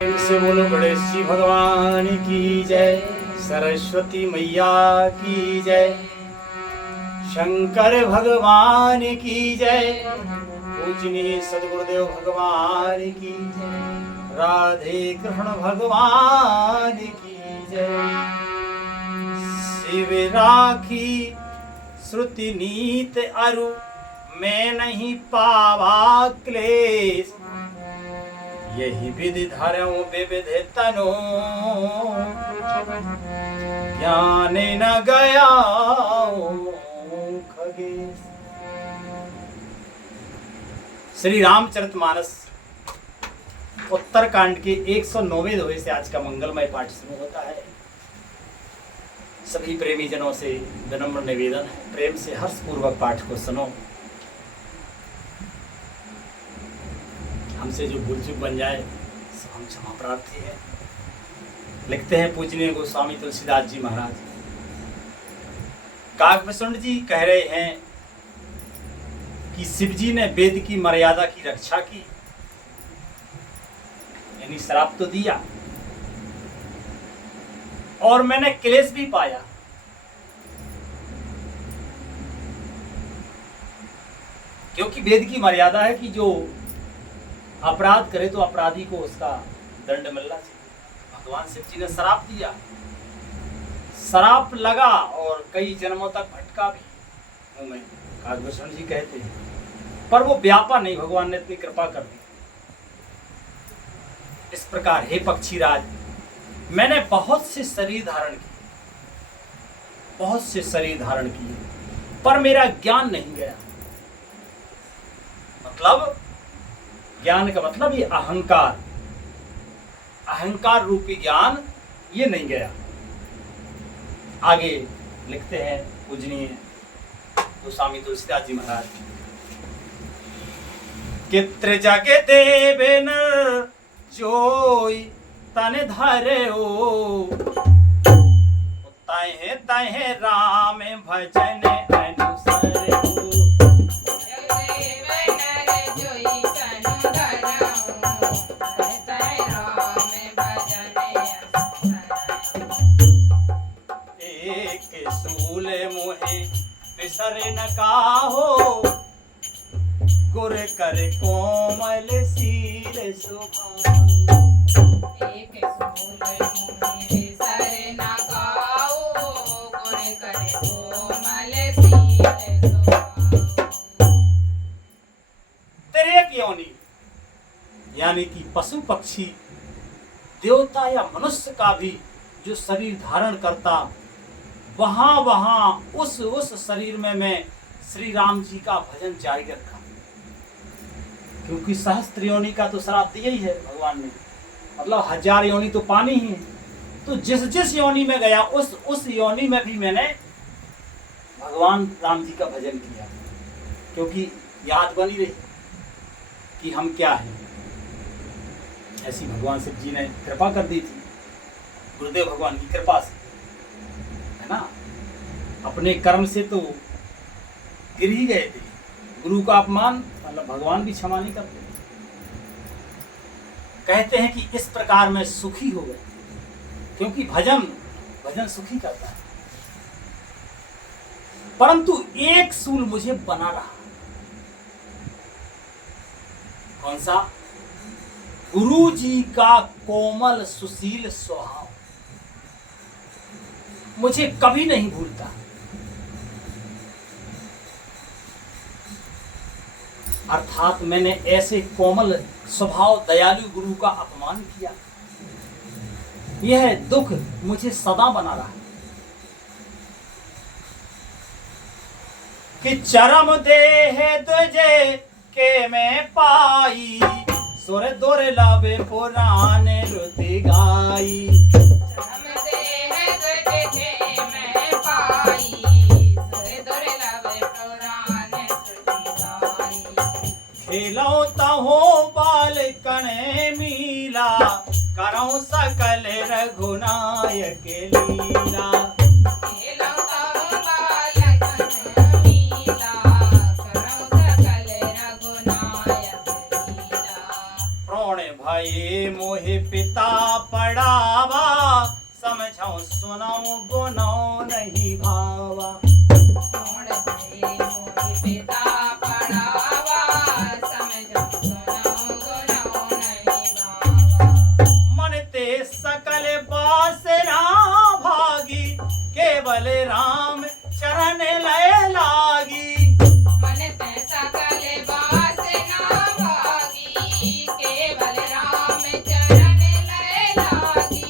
से बोलो गणेश जी भगवान की जय, सरस्वती मैया की जय, शंकर भगवान की जय, पूजनीय सदगुरुदेव भगवान की जय, राधे कृष्ण भगवान की जय। शिव राखी श्रुति नीत अरु, मैं नहीं पावा क्लेश, यही विधि धर्म विविध तनो, ज्ञान न गया खगेश। श्री रामचरितमानस उत्तरकांड के 109वें दोहे से आज का मंगलमय पाठ शुरू होता है। सभी प्रेमी जनों से विनम्र निवेदन है, प्रेम से हर्षपूर्वक पाठ को सुनो। हमसे जो भूल चूक बन जाए सब हम क्षमा प्रार्थी है। लिखते हैं पूजनीय गोस्वामी तुलसीदास जी महाराज। काकभूषण जी कह रहे हैं कि शिव जी ने वेद की मर्यादा की रक्षा की, यानी श्राप तो दिया और मैंने क्लेश भी पाया। क्योंकि वेद की मर्यादा है कि जो अपराध करे तो अपराधी को उसका दंड मिलना चाहिए। भगवान शिव जी ने श्राप दिया, श्राप लगा और कई जन्मों तक भटका भी हूं मैं, काकभूषण जी कहते हैं, पर वो व्यापा नहीं, भगवान ने इतनी कृपा कर दी। इस प्रकार हे पक्षीराज, मैंने बहुत से शरीर धारण किए, बहुत से शरीर धारण किए, पर मेरा ज्ञान नहीं गया। मतलब ज्ञान का मतलब ये अहंकार, अहंकार रूपी ज्ञान ये नहीं गया। आगे लिखते हैं पूजनीय गोस्वामी तुलसीदास जी महाराज। कित्र जगे देवे नर जोई तन धरे ओ, तहे तहे राम भजन अनुसरे ओ। सरे न काहो गुर कर कोमल सील सुभान, एक सूल सरे न काहो गुर कर कोमल सील सुभान। तिर्यक योनि यानी कि पशु पक्षी देवता या मनुष्य का भी जो शरीर धारण करता, वहां उस शरीर में मैं श्री राम जी का भजन जारी रखा। क्योंकि सहस्त्र योनि का तो श्राप दिया ही है भगवान ने, मतलब 1000 योनि तो पानी ही है। तो जिस जिस योनि में गया उस योनि में भी मैंने भगवान राम जी का भजन किया, क्योंकि याद बनी रही कि हम क्या हैं। ऐसी भगवान शिव जी ने कृपा कर दी थी, गुरुदेव भगवान की कृपा से, है ना। अपने कर्म से तो गिर ही गए थे, गुरु का अपमान, मतलब भगवान भी क्षमा नहीं करते। कहते हैं कि इस प्रकार मैं सुखी हो गया, क्योंकि भजन सुखी करता है। परंतु एक सूल मुझे बना रहा। कौन सा? गुरु जी का कोमल सुशील स्वभाव मुझे कभी नहीं भूलता। अर्थात मैंने ऐसे कोमल स्वभाव दयालु गुरु का अपमान किया, यह दुख मुझे सदा बना रहा है। कि चरम देह तुझे के मैं पाई, सुर दुर्लभ पुराण रुति गाई। खेलो तहो बालकने मीला, करो सकल रघुनायक लीला। खेलो तहो बालकने मीला, करो सकल रघुनायक लीला। भये मोहे पिता पढ़ावा, समझो सुनो गुनो नहीं भावा। गुण भये मोहि पिता पढ़ावा, समझो सुनो गुनो नहीं भावा। मन ते सकल बासना भागी, केवल राम चरण लय लागी। मन ते सकल वासना भागी, केवल राम चरण लय लागी।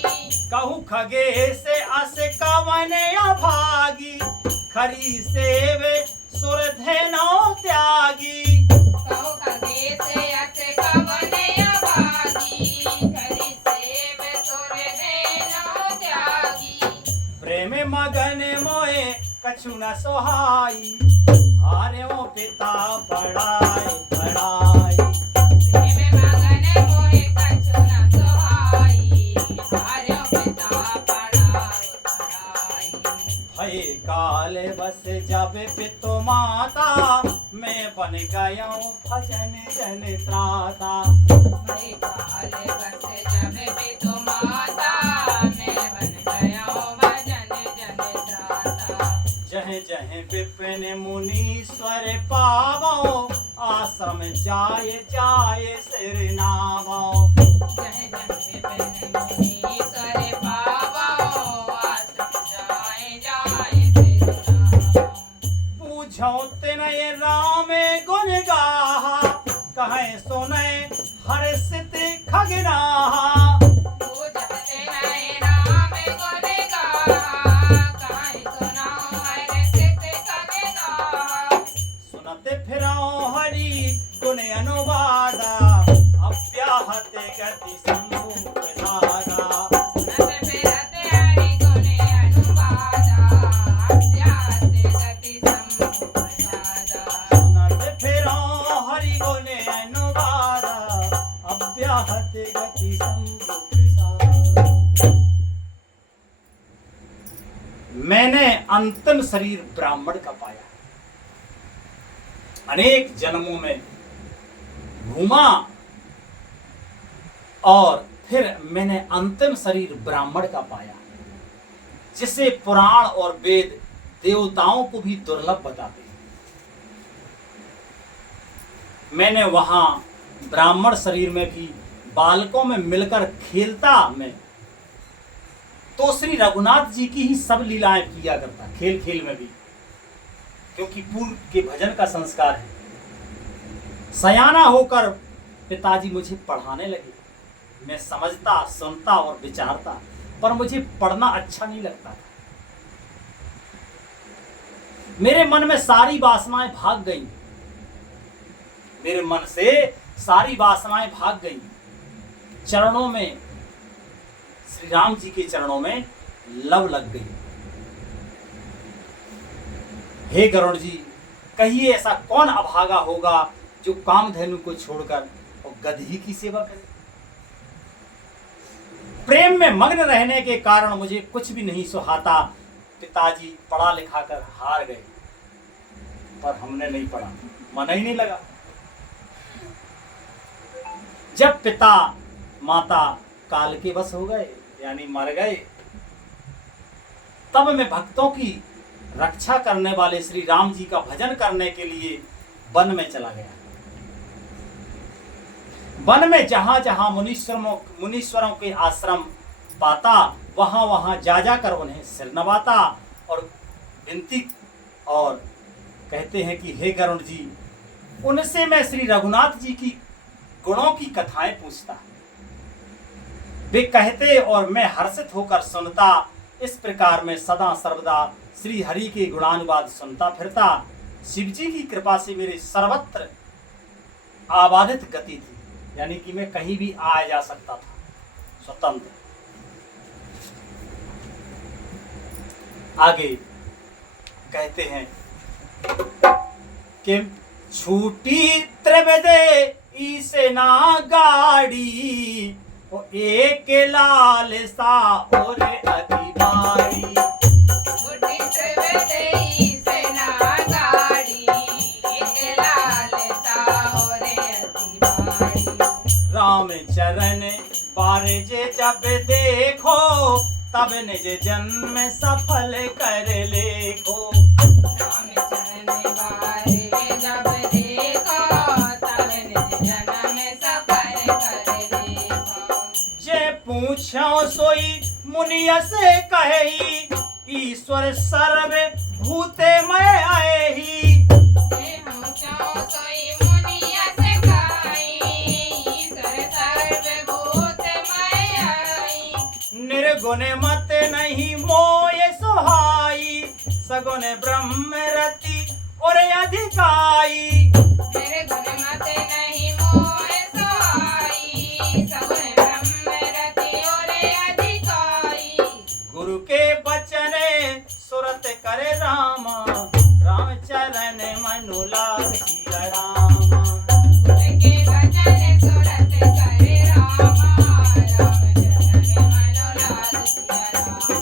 कहूँ खगेश अस कवन अभागी, खरी सेवे सुर धेनो त्यागी। कहु खगेश अस कवन अभागी, खरी सेव सुर धेनो त्यागी। प्रेम मगन मोए कछु न सोहाई, हार्यो पिता पढ़ाई पढ़ाई। प्रेम मगन मोहे कछु न सोहाई, हार्यो पिता पढ़ाई पढ़ाई। भय काल बस जब पितु माता, मैं बन गया भजन जन त्राता। भय काल बस जब पितु माता, मैं बन गया भजन जन त्राता। जह जह विपिन मुनीश्वर पावो, आश्रम जाय जाय सिर नावो। जय जय विपिन मुनीश्वर पावो, आश्रम जाय जाय सिर नावो। पूछो तिनय राम गुण गाहा, कहे सुने हर्षित खगनाहा। पूजते नये राम गुण गाहा, काहे सुनाऊं हर्षित खग गाहा। सुनते फिरो हरि गुण अनुवादा, अव्याहत गति शंभु प्रसादा। सुनत फिरत हरि गुण अनुवादा, अव्याहत गति शंभु प्रसादा। सुनते फिरो हरि गुण अनुवादा, अव्याहत गति शंभु प्रसादा। मैंने अंतिम शरीर ब्राह्मण का पाया, अनेक जन्मों में घूमा और फिर मैंने अंतिम शरीर ब्राह्मण का पाया, जिसे पुराण और वेद देवताओं को भी दुर्लभ बताते हैं। मैंने वहां ब्राह्मण शरीर में भी बालकों में मिलकर खेलता मैं, तो श्री रघुनाथ जी की ही सब लीलाएं किया करता, खेल खेल में भी, क्योंकि पूर्व के भजन का संस्कार है। सयाना होकर पिताजी मुझे पढ़ाने लगे। मैं समझता, सुनता और विचारता, पर मुझे पढ़ना अच्छा नहीं लगता था। मेरे मन में सारी वासनाएं भाग गईं। मेरे मन से सारी वासनाएं भाग गईं। चरणों में, श्री राम जी के चरणों में लव लग गई। हे गरुड़ जी, कहिए ऐसा कौन अभागा होगा जो कामधेनु को छोड़कर और गधी की सेवा करे। प्रेम में मग्न रहने के कारण मुझे कुछ भी नहीं सुहाता। पिताजी पढ़ा लिखा कर हार गए, पर हमने नहीं पढ़ा, मन ही नहीं लगा। जब पिता माता काल के वश हो गए, यानी मर गए, तब मैं भक्तों की रक्षा करने वाले श्री राम जी का भजन करने के लिए वन में चला गया। वन में जहां जहां मुनीश्वरों के आश्रम पाता, वहां वहां जा जाकर उन्हें सिर नवाता और विनती और कहते हैं कि हे गरुड़ जी, उनसे मैं श्री रघुनाथ जी की गुणों की कथाएं पूछता। वे कहते और मैं हर्षित होकर सुनता। इस प्रकार मैं सदा सर्वदा श्री हरि के गुणानुवाद सुनता फिरता। शिव जी की कृपा से मेरे सर्वत्र आबादित गति थी, यानी कि मैं कहीं भी आ जा सकता था, स्वतंत्र। आगे कहते हैं कि छूटी त्रिवेदे इसे ना गाड़ी, वो एक लाल सा और अति भारी। छूटी त्रिवेदी से ना गाड़ी, एक लाल सा और अति भारी। राम चरण द्वार जे जब देखो तब निज जन्म सफल कर लेखो। राम चरण बारे जब देखो तब निज जन्म सफल कर देखो। जे पूछो सोई मुनिय से कही ईश्वर सर्व भूते मैं आए ही। जे पूछो सोई मुनिय से कही ईश्वर सर्वभूतमय आई। निर्गुण मत नहीं मोय सुहाई सगुण ब्रह्म रति और अधिकाई। मेरे गुण मत नहीं मोह सहाई सगुण ब्रह्म रति और अधिकारी। गुरु के बचन सुरत करे रामा राम चरण मनु लाग सिया रामा। गुर के वचन सुरत करे रामा राम चरण मनोलाग सिया रामा।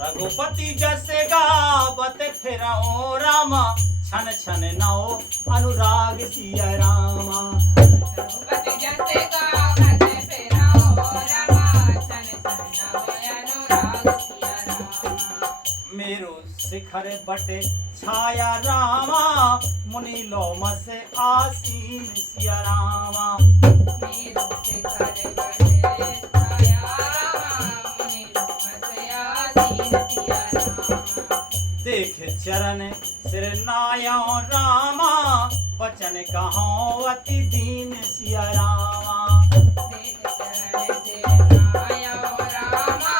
रघुपति जस गावत फिरओ रामा छन छन नौ अनुराग सिया रामा। रघुपति जस गावत फिरओ रामा छन छन नौ अनुराग सिया रामा। मेरो शिखर बटे छाया रामा मुनि लोम से आसीन सिया रामा। मेरो शिखर बटे छाया रामा मुनि लोम से आसीन सिया रामा। देख चरण सिर नायो रामा बचन कहो अति दीन सिया रामा। देख चरण से नायो रामा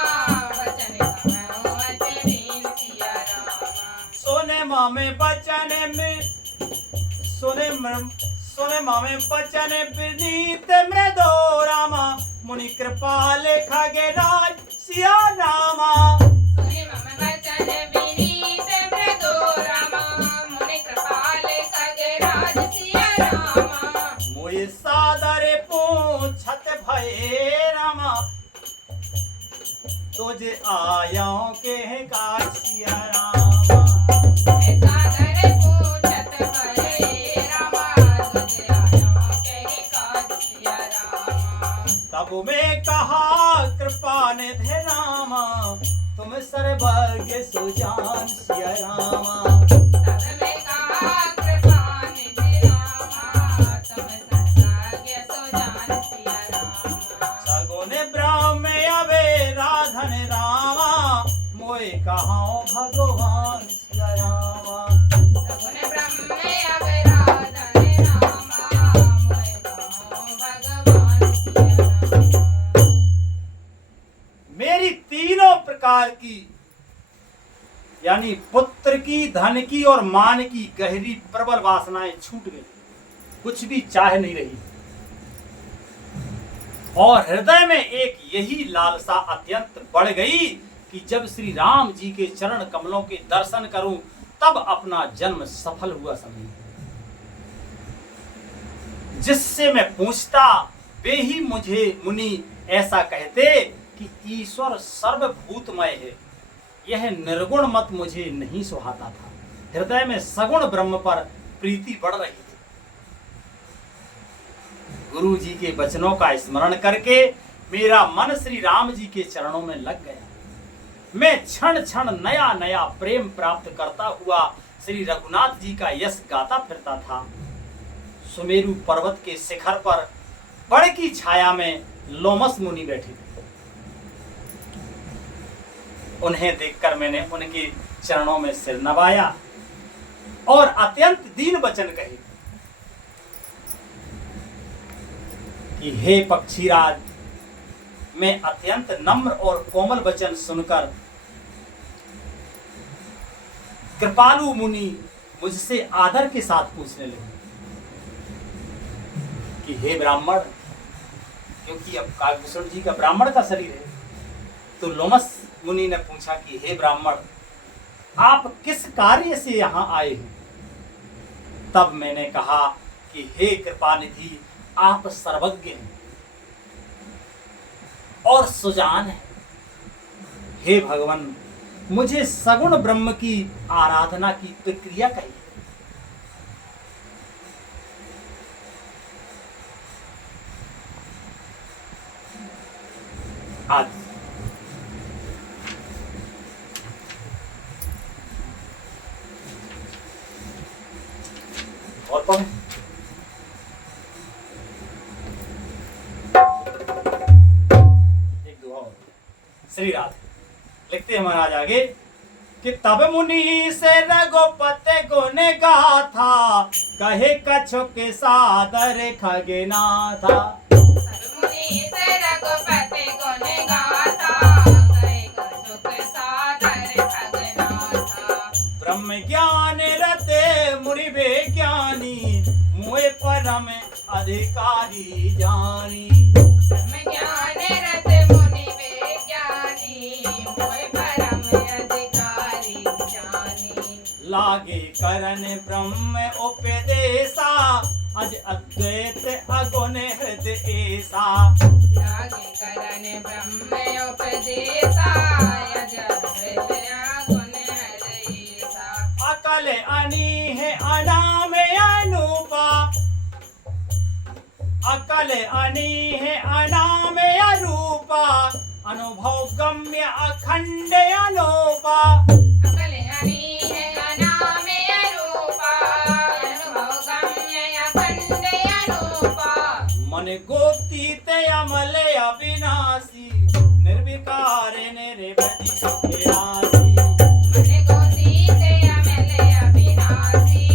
वचन कहो अति दीन सिया रामा। सोने मामे बचन में सोने मामे बचन विनीत मृदो रामा मुनि कृपाल खगे राज सिया रामा। सुनि मम वचन विनीत मृदो रामा मुनि कृपाल खगे राज सिया रामा। मोय सादर पूछत भये रामा तुझे आयो के काज सिया रामा। सादर पूछत भये रामा तुझे आयो के काज सिया रामा। तब में कहा कृपा निधि रामा तुम सर्वज्ञ सुजान सिया रामा। तब में कहा कृपा निधि रामा तुम सर्वज्ञ सुजान सिया रामा। सगुन ब्रह्म अवे राधन रामा मोय कहाओ भगवान सिया रामा। सगुण ब्रह्म अवराधन रामा मोय कहो भगवान सिया रामा। मेरी तीनों प्रकार की यानी पुत्र की धन की और मान की गहरी प्रबल वासनाएं छूट गई कुछ भी चाह नहीं रही और हृदय में एक यही लालसा अत्यंत बढ़ गई कि जब श्री राम जी के चरण कमलों के दर्शन करूं तब अपना जन्म सफल हुआ समझूं। जिससे मैं पूछता वे ही मुझे मुनि ऐसा कहते कि ईश्वर सर्वभूतमय है। यह निर्गुण मत मुझे नहीं सुहाता था। हृदय में सगुण ब्रह्म पर प्रीति बढ़ रही थी। गुरु जी के वचनों का स्मरण करके मेरा मन श्री राम जी के चरणों में लग गया। मैं क्षण क्षण नया नया प्रेम प्राप्त करता हुआ श्री रघुनाथ जी का यश गाता फिरता था। सुमेरु पर्वत के शिखर पर बड़ की छाया में लोमस मुनि बैठे थे। उन्हें देखकर मैंने उनके चरणों में सिर नवाया और अत्यंत दीन वचन कहे कि हे पक्षीराज, मैं अत्यंत नम्र और कोमल वचन सुनकर कृपालु मुनि मुझसे आदर के साथ पूछने लगे कि हे ब्राह्मण, क्योंकि अब कालभूषण जी का ब्राह्मण का शरीर है, तो लोमस मुनि ने पूछा कि हे ब्राह्मण, आप किस कार्य से यहाँ आए हो? तब मैंने कहा कि हे कृपानिधि, आप सर्वज्ञ हैं और सुजान हैं। हे भगवान, मुझे सगुण ब्रह्म की आराधना की प्रक्रिया कही। आदि। और पढ़े एक दुआ और। श्री राधे लिखते हैं महाराज आगे कि तब मुनि से रघुपति गुण गाथा, कहे कछु के सादर खगनाथा। मुनि से रघुपति गुण गाथा, कहे कछुक सादर खगनाथा। ब्रह्म ज्ञान रते मुनि विज्ञानी, मुए परम अधिकारी जानी। ब्रह्म ज्ञान रत मुनि विज्ञानी, मोय परम अधिकारी जानी। लागे करन ब्रह्म उपदेशा, अज अद्वैत अगुण हृदय ऐसा। लागे करन ब्रह्म उपदेशा, यज अद्वैत गुण हरैसा। अकल अनी है अनाम अनूपा, अकल अनी है अनाम अरूपा, अनुभव गम्य अखंड अनोपा। अकल हनी है अनाम अरूपा, अनुभव गम्य अखंड अरूपा। मन गोतीत अमल अविनाशी, निर्विकार निर्भति सुखरासी। मन गोतीत अमल अविनाशी,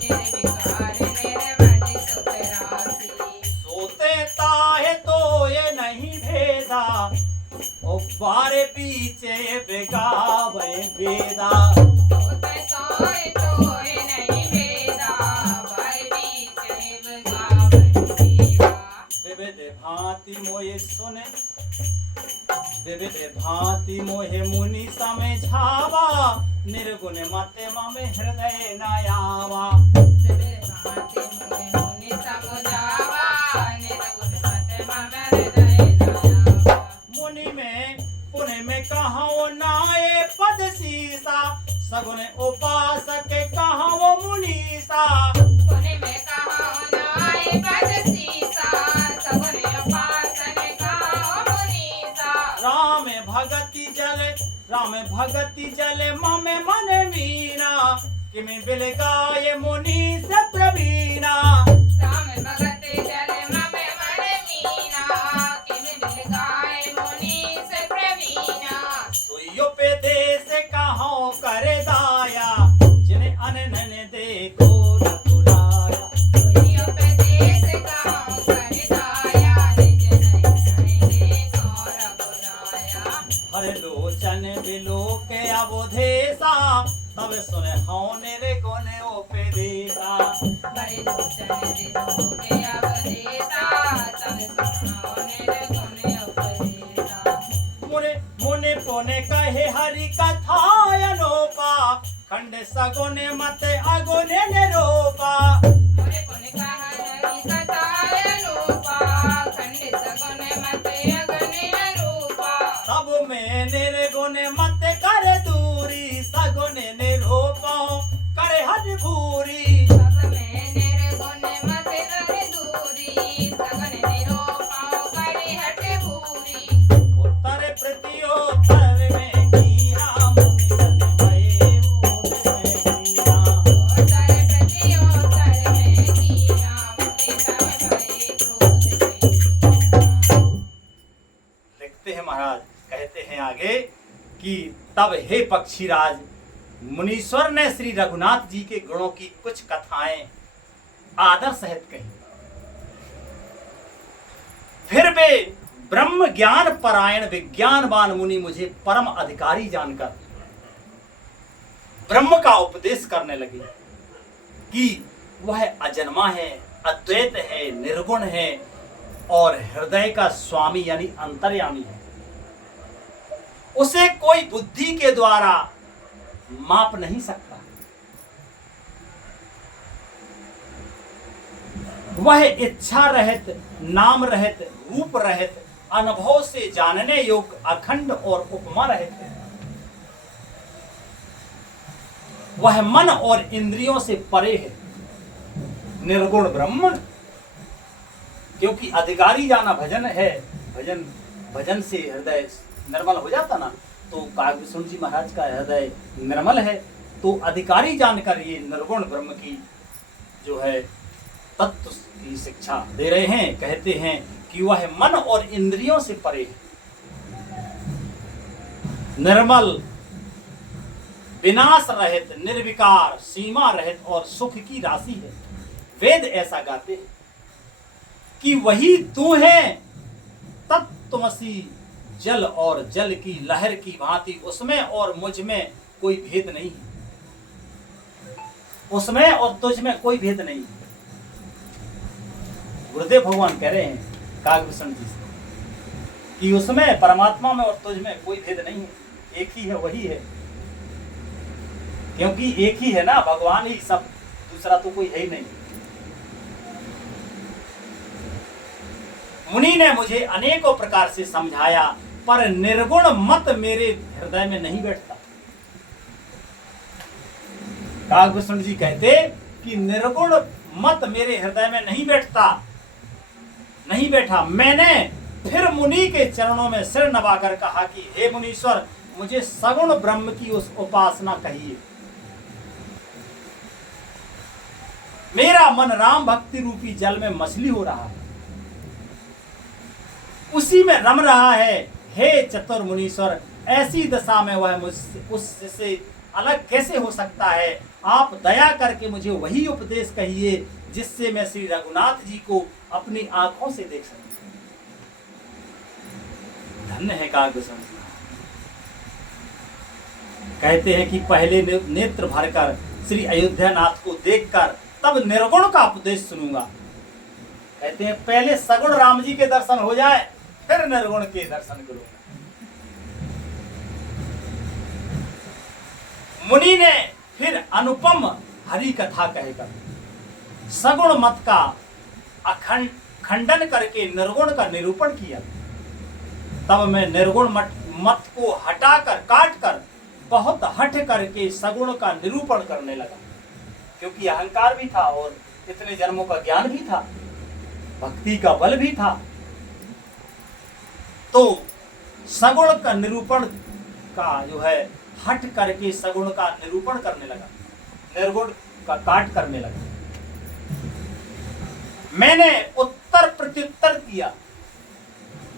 निर्विकार निर्भति सुखरासी। सोते ताहे तो ये नहीं भेदा, ओ बारे पीछे बेगावे बेदा। सोते सोए तोय नहीं भेदा, बर बीच बगावे भेदा। विविध भांति मोहे सुने, विविध भांति मोहे मुनि समझावा, निर्गुण मत मम हृदय न आवा। विविध भांति मुनि मुनि समुझावा, निर्गुण मत मम हृदय न आवा। मुनि में पुण्य में कहो नाये पद सीसा, सगुन उपासक कहो मुनीसा। पुनि में कहो नाय पद सीसा, सगुन उपासन कहो मुनीसा। राम भगति जल मम मन मीना, किमि बिल गाय मुनि से प्रवीणा। राम भगत जल मम मन मीना, किम बिल गाय मुनि से प्रवीणा। सोई उपदेश कहो करे दाया, जिन्हें अनन देखो न बुलाया। कोई उपदेश कहो कर दाया, निज नहीं देखो रघुराया। हर लोचन बिलोक अवधेशा, तब सुने हौ निर्गुण उपदेशा। बड़े लोचन दिलों के अवधेशा, तब सुनो निर्गुण उपदेशा। मुनि पुनि कहे हरि कथा अनोपा, खंड सगुन मत अगुण निरूपा। मुनि पुनि कहा हरि कथा अनूपा, खंड सगुन मत अगुण अरूपा। सब में निर्गुण मत कर दूरी, सगुन निरूपा करे हरि भूरी। सब में निर्गुण मत कर दूरी, सगुन निरूपा करे हठ भूरी। उत्तर प्रत्युत्तर में कीना, मुनि जन भये मूढ़ में कीना। उत्तर प्रत्युत्तर में कीना, मुनि तब भये क्रोध में कीना। लिखते हैं महाराज, कहते हैं आगे कि तब हे पक्षीराज, मुनीश्वर ने श्री रघुनाथ जी के गुणों की कुछ कथाएं आदर सहित कही। फिर वे ब्रह्म ज्ञान परायण विज्ञानवान मुनि मुझे परम अधिकारी जानकर ब्रह्म का उपदेश करने लगे कि वह अजन्मा है, अद्वैत है, निर्गुण है और हृदय का स्वामी यानी अंतर्यामी है। उसे कोई बुद्धि के द्वारा माप नहीं सकता। वह इच्छा रहित, नाम रहित, रूप रहित, अनुभव से जानने योग्य, अखंड और उपमा रहित है। वह मन और इंद्रियों से परे है, निर्गुण ब्रह्म। क्योंकि अधिकारी जाना भजन है, भजन भजन से हृदय निर्मल हो जाता ना, तो कागभूषण जी महाराज का हृदय निर्मल है। तो अधिकारी जानकर ये निर्गुण ब्रह्म की जो है तत्व की शिक्षा दे रहे हैं। कहते हैं कि वह मन और इंद्रियों से परे है, निर्मल, विनाश रहित, निर्विकार, सीमा रहित और सुख की राशि है। वेद ऐसा गाते हैं कि वही तू है तत्त्वमसि, जल और जल की लहर की भांति उसमें और मुझ में कोई भेद नहीं है, उसमें और तुझ में कोई भेद नहीं है। गुरुदेव भगवान कह रहे हैं कागभूषण जी से कि उसमें, परमात्मा में और तुझ में कोई भेद नहीं है, एक ही है, वही है। क्योंकि एक ही है ना, भगवान ही सब, दूसरा तो कोई है ही नहीं। मुनि ने मुझे अनेकों प्रकार से समझाया, पर निर्गुण मत मेरे हृदय में नहीं बैठता। कागभूषण जी कहते कि निर्गुण मत मेरे हृदय में नहीं बैठा। मैंने फिर मुनि के चरणों में सिर नवाकर कहा कि हे मुनीश्वर, मुझे सगुण ब्रह्म की उस उपासना कहिए। मेरा मन राम भक्ति रूपी जल में मछली हो रहा है, उसी में रम रहा है। हे चतुर मुनीश्वर, ऐसी दशा में वह मुझसे उससे अलग कैसे हो सकता है? आप दया करके मुझे वही उपदेश कहिए जिससे मैं श्री रघुनाथ जी को अपनी आंखों से देख सकूं। धन्य है कागभूषण। कहते हैं कि पहले नेत्र भरकर श्री अयोध्यानाथ को देखकर तब निर्गुण का उपदेश सुनूंगा। कहते हैं पहले सगुण राम जी के दर्शन हो जाए, फिर निर्गुण के दर्शन करूंगा। मुनि ने फिर अनुपम हरि कथा कहकर सगुण मत का खंडन करके निर्गुण का निरूपण किया। तब मैं निर्गुण मत को हटाकर, काटकर, बहुत हठ करके सगुण का निरूपण करने लगा। क्योंकि अहंकार भी था और इतने जन्मों का ज्ञान भी था, भक्ति का बल भी था। तो सगुण का निरूपण का जो है हट करके सगुण का निरूपण करने लगा, निर्गुण का काट करने लगा। मैंने उत्तर प्रत्युत्तर किया।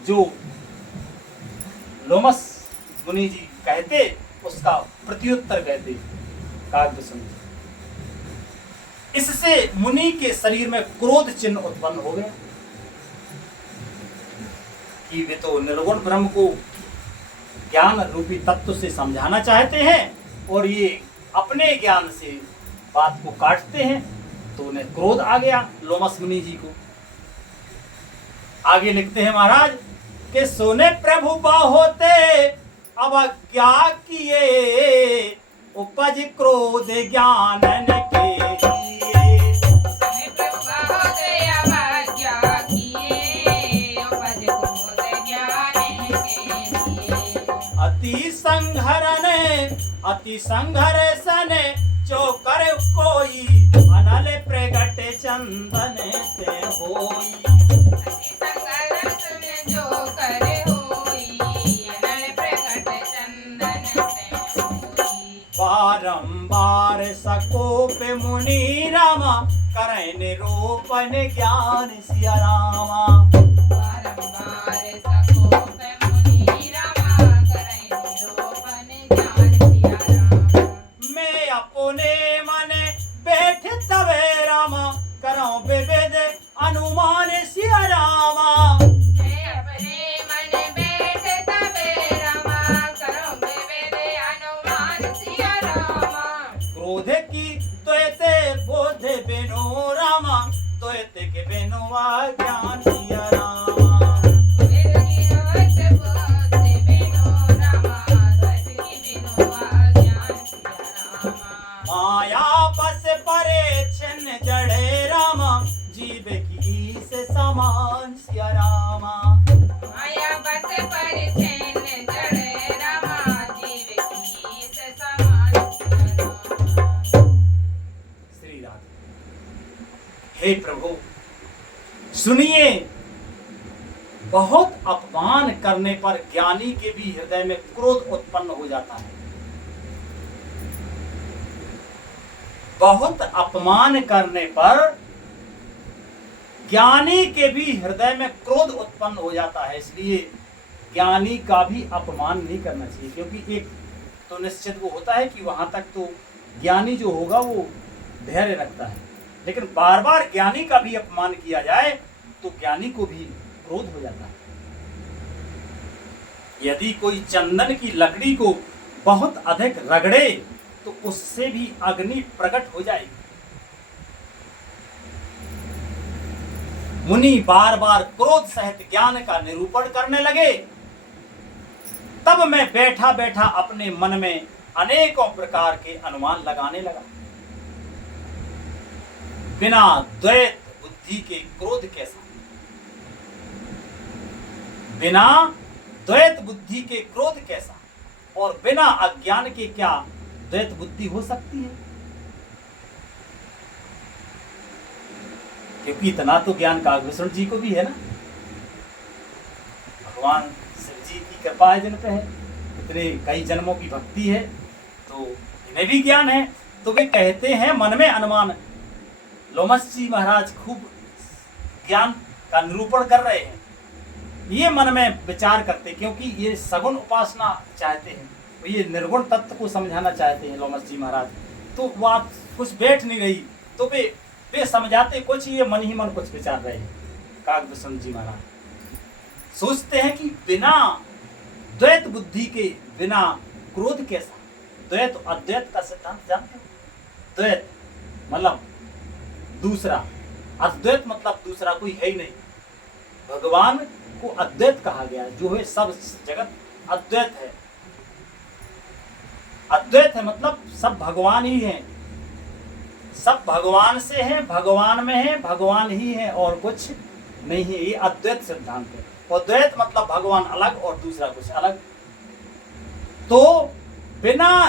जो लोमस मुनि जी कहते उसका प्रत्युत्तर कहते कागभूषण। इससे मुनि के शरीर में क्रोध चिन्ह उत्पन्न हो गया कि वे तो निर्गुण ब्रह्म को ज्ञान रूपी तत्व से समझाना चाहते हैं और ये अपने ज्ञान से बात को काटते हैं। तो उन्हें क्रोध आ गया लोमस मुनि जी को। आगे लिखते हैं महाराज कि सोने प्रभु होते अब क्या किए, उपज क्रोध ज्ञान के अति संघर्षण चोकर कोई, अनल प्रगट चंदन ते होई। अति संघर्षण चोकर होई, अनल प्रगट चंदन ते होई। बारंबार सकोप मुनि रामा, करे निरूपण ज्ञान सिया रामा। बारंबार सकोप मुनि रामा, करे निरूपण ज्ञान सिया रामा। मैं अपने मन बैठ तवे रामा, करो विविध अनुमान सिया रामा। मैं अपने मन बैठ तवे रामा, करो विविध अनुमान सिया रामा। क्रोध की द्वैते बोध बिनु रामा, द्वैत के बिनु ज्ञान सिया रामा। माया बस परे छिन्न जड़े रामा, जीव की से समान सिया रामा। माया बस परे छिन्न जड़े रामा, जीव की से समान सिया रामा। श्री राधे। हे प्रभु सुनिए, बहुत अपमान कर करने पर ज्ञानी के भी हृदय में क्रोध उत्पन्न हो जाता है। बहुत अपमान करने पर ज्ञानी के भी हृदय में क्रोध उत्पन्न हो जाता है। इसलिए ज्ञानी का भी अपमान नहीं करना चाहिए, क्योंकि एक तो निश्चित वो होता है कि वहां तक तो ज्ञानी जो होगा वो धैर्य रखता है, लेकिन बार बार ज्ञानी का भी अपमान किया जाए तो ज्ञानी को भी क्रोध हो जाता है। यदि कोई चंदन की लकड़ी को बहुत अधिक रगड़े तो उससे भी अग्नि प्रकट हो जाएगी। मुनि बार बार क्रोध सहित ज्ञान का निरूपण करने लगे। तब मैं बैठा बैठा अपने मन में अनेकों प्रकार के अनुमान लगाने लगा। बिना द्वैत बुद्धि के क्रोध कैसा? बिना द्वैत बुद्धि के क्रोध कैसा? और बिना अज्ञान के क्या द्वैत बुद्धि हो सकती है? क्योंकि इतना तो ज्ञान कागभूषण जी को भी है ना। भगवान शिव जी की कृपा है जिन पे है, इतने कई जन्मों की भक्ति है, तो इन्हें भी ज्ञान है। तो वे कहते हैं मन में अनुमान। लोमस जी महाराज खूब ज्ञान का निरूपण कर रहे हैं। ये मन में विचार करते, क्योंकि ये सगुण उपासना चाहते हैं, तो ये निर्गुण तत्व को समझाना चाहते हैं लोमस जी महाराज। तो वो आप कुछ बैठ नहीं रही, तो वे समझाते कुछ, ये मन ही मन कुछ विचार रहे हैं। कागभूषण जी महाराज सोचते हैं कि बिना द्वैत बुद्धि के बिना क्रोध कैसा? द्वैत अद्वैत का सिद्धांत जानते हो? द्वैत मतलब दूसरा, अद्वैत मतलब दूसरा कोई है ही नहीं। भगवान को अद्वैत कहा गया, जो है सब जगत अद्वैत है। अद्वैत है मतलब सब भगवान ही है, सब भगवान से है, भगवान में है, भगवान ही है और कुछ नहीं है। ये अद्वैत सिद्धांत है। और द्वैत मतलब भगवान अलग और दूसरा कुछ अलग। तो बिना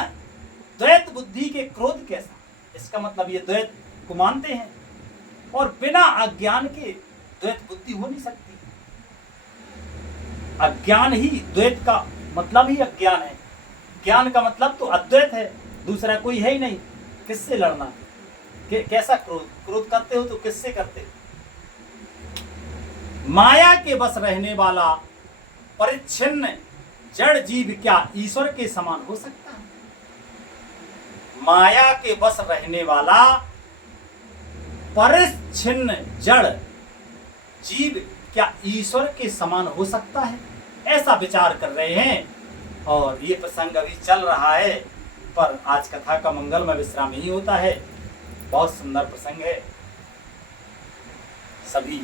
द्वैत बुद्धि के क्रोध कैसा? इसका मतलब ये द्वैत को मानते हैं, और बिना अज्ञान के द्वैत बुद्धि हो नहीं सकती। अज्ञान ही द्वैत का मतलब ही अज्ञान है। ज्ञान का मतलब तो अद्वैत है, दूसरा कोई है ही नहीं। किससे लड़ना? कैसा क्रोध करते हो तो किससे करते हो? माया के बस रहने वाला परिच्छिन्न जड़ जीव क्या ईश्वर के समान हो सकता है? माया के बस रहने वाला परिच्छिन्न जड़ जीव क्या ईश्वर के समान हो सकता है? ऐसा विचार कर रहे हैं। और ये प्रसंग अभी चल रहा है, पर आज कथा का मंगलमय विश्राम ही होता है। बहुत सुंदर प्रसंग है। सभी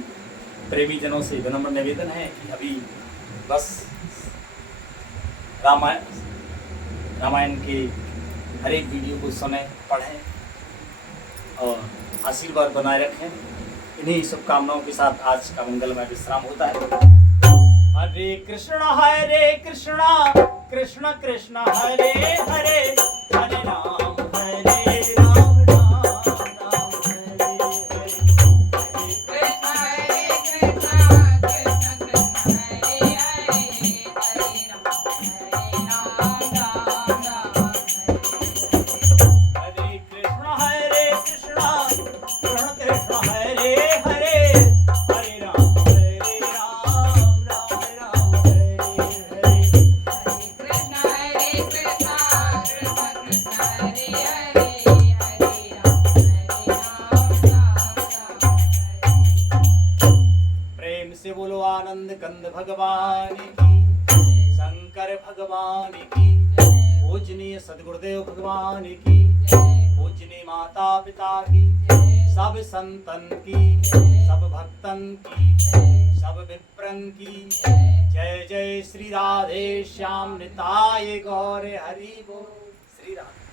प्रेमी जनों से विनम्र निवेदन है कि अभी बस रामायण के हर एक वीडियो को सुने, पढ़ें और आशीर्वाद बनाए रखें। इन्हीं शुभकामनाओं के साथ आज का मंगलमय विश्राम होता है। हरे कृष्णा कृष्ण कृष्ण हरे हरे, हरे राम राम राम हरे हरे। कृष्ण हरे कृष्ण कृष्ण कृष्ण हरे हरे, हरे राम राम राम हरे कृष्ण कृष्ण कृष्ण हरे हरे, हरे राम राम राम हरे हरे। कृष्ण हरे कृष्ण कृष्ण कृष्ण हरे हरे, हरे राम प्रेम से बोलो आनंद कंद भगवान की, शंकर भगवान की, पूजनीय सदगुरुदेव भगवान की, पूजनीय माता पिता की, सब संतन की, सब भक्तन की, सब विप्रन की। जय जय श्री राधे श्याम निताय गौर हरि बोल। श्री राधे।